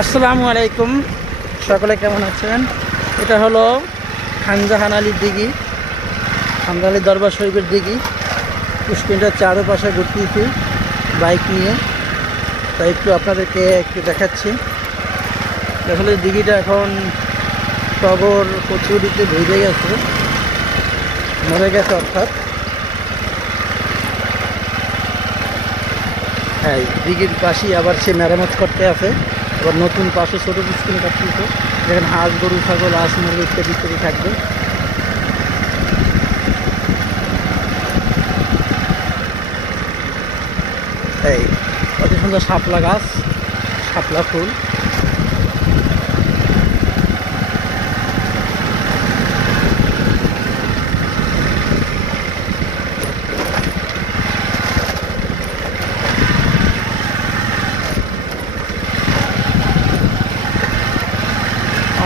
আসসালামু আলাইকুম, সকলে কেমন আছেন? এটা হলো খানজাহান আলীর দিঘি, খানজাহান আলী দরবার শরীফের দিঘি। পুষ্কিনটার চারপাশে ঘুরতেছি বাইক নিয়ে, তাই একটু আপনাদেরকে একটু দেখাচ্ছি। আসলে দিঘিটা এখন টগর কচুরিতে ভেজে গেছে, মরে গেছে অর্থাৎ। হ্যাঁ, দিঘির পাশেই আবার সে মেরামত করতে আছে, আবার নতুন পাশে ছোটো পুষ্কিন কাটতেছে, যেখানে হাঁস গরু ছাগল হাঁস মুরগি ইত্যাদি ইত্যাদি থাকবে। এই অতি সুন্দর শাপলা গাছ, শাপলা ফুল।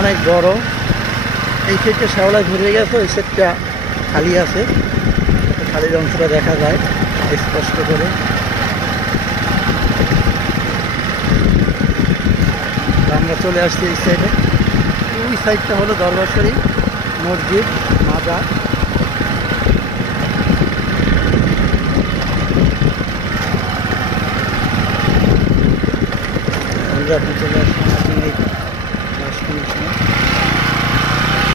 অনেক বড়। এই সেটটা শ্যাওলা ঘুরে গেছে, ওই সেটটা খালি আছে, খালির অংশটা দেখা যায় স্পষ্ট করে। আমরা চলে আসছি এই সাইডে। ওই সাইডটা হলো দরবার শরীফ, মসজিদ, মাজার। আমরা চলে আসছি।